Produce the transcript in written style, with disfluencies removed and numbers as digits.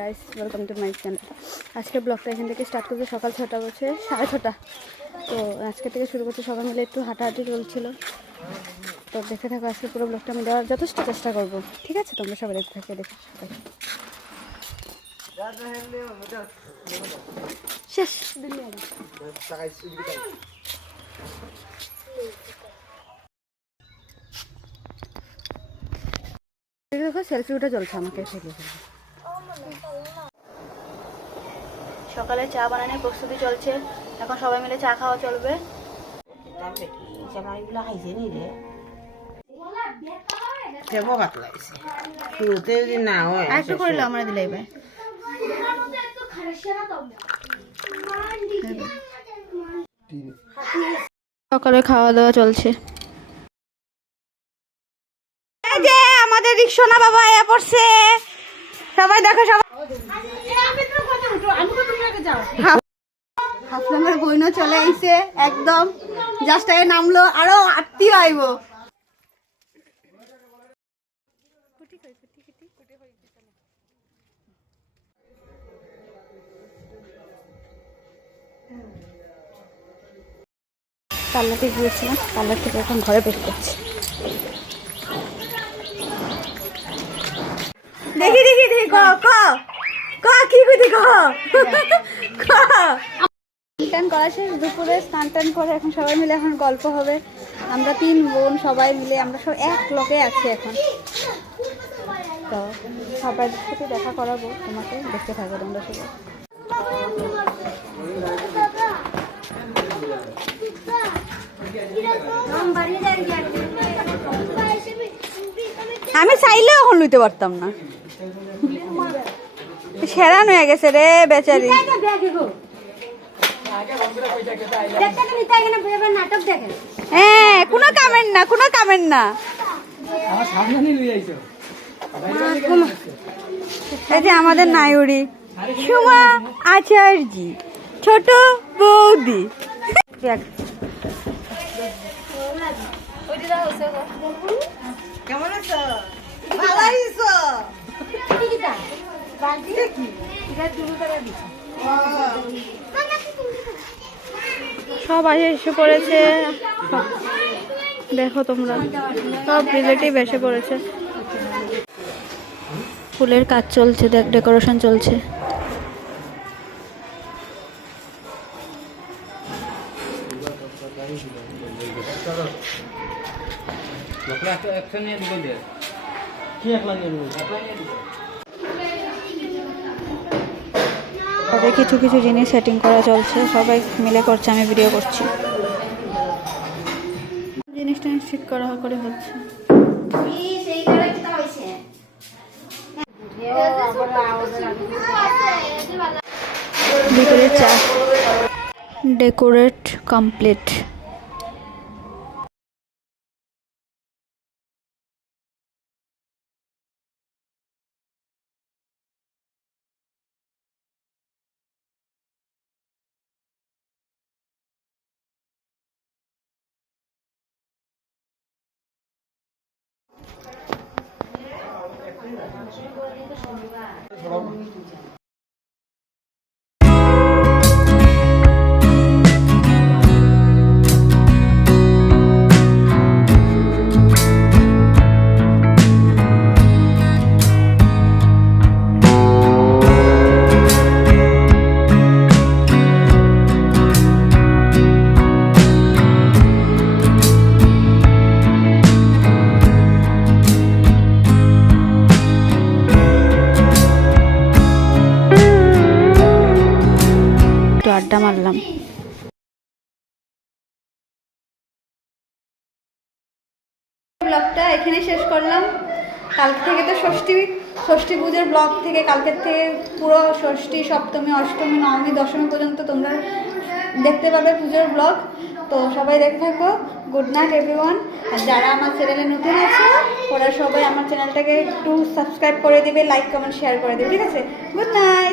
Guys welcome to my channel. আজকে ব্লগটা এখান থেকে স্টার্ট করছে সকাল 6টা বাজে 6:30। তো আজকে থেকে শুরু করছে, সবাই মিলে একটু হাঁটাহাঁটি চলছিল। তো দেখে থাকো, আজকে পুরো ব্লগটা আমি দেওয়ার যথেষ্ট চেষ্টা করবো। ঠিক আছে, তোমরা সবাই দেখতে থাকো। দেখো শেষ দেখো, সেলফি উঠে চলছে আমাকে। সকালে চা বানানোর প্রস্তুতি চলছে, এখন সবাই মিলে চা খাওয়া চলবে। একটু করলে আমরা দিলাই ভাই। সকালে খাওয়া দাওয়া চলছে। আমাদের রিক্সা বাবা আয়া পড়ছে, সবাই দেখো। সবাই হাফলামের বইনও চলে আইছে, একদম জাস্ট আগে নামলো, আরো আত্মীয় আইব। পার্লারতে গিয়েছিলাম, পার্লার থেকে এখন ঘরে বের করছি। দেখি দেখি দেখি কি স্নান করা শেষ, দুপুরে স্নান টান করে এখন সবাই মিলে এখন গল্প হবে। আমরা 3 বোন সবাই মিলে আমরা সব এক ব্লকে আছি এখন। তো সবার সাথে দেখা করাবো তোমাকে, দেখতে থাকো তোমরা সবাই। আমি চাইলেও এখন লইতে পারতাম না, সেরান হয়ে গেছে রে বেচারি। হ্যাঁ, কোনো কামের না। এই যে আমাদের নায়ুরি সুমা আচার্য, ছোট বৌদি। কেমন আছো? ভালো আছো? সবাই এসে পড়েছে, দেখো তোমরা, সব রিলেটিভ এসে পড়েছে। ফুলের কাজ চলছে, ডেকোরেশন চলছে। কিছু কিছু জিনিস সেটিং করা চলছে, সবাই মিলে করছে, আমি ভিডিও করছি। জিনিসটা ঠিক করা করে হচ্ছে। Decorate complete. আড্ডা মারলাম। ব্লগটা এখানে শেষ করলাম। কালকে থেকে তো ষষ্ঠী পুজোর ব্লগ থেকে, কালকের থেকে পুরো ষষ্ঠী, সপ্তমী, অষ্টমী, নবমী, দশমী পর্যন্ত তোমরা দেখতে পাবে পুজোর ব্লগ। তো সবাই দেখতে থাকো। Good night everyone. আর যারা আমার চ্যানেলে নতুন আছে ওরা সবাই আমার চ্যানেলটাকে একটু সাবস্ক্রাইব করে দিবে, লাইক কমেন্ট শেয়ার করে দেবে। ঠিক আছে, গুড নাইট।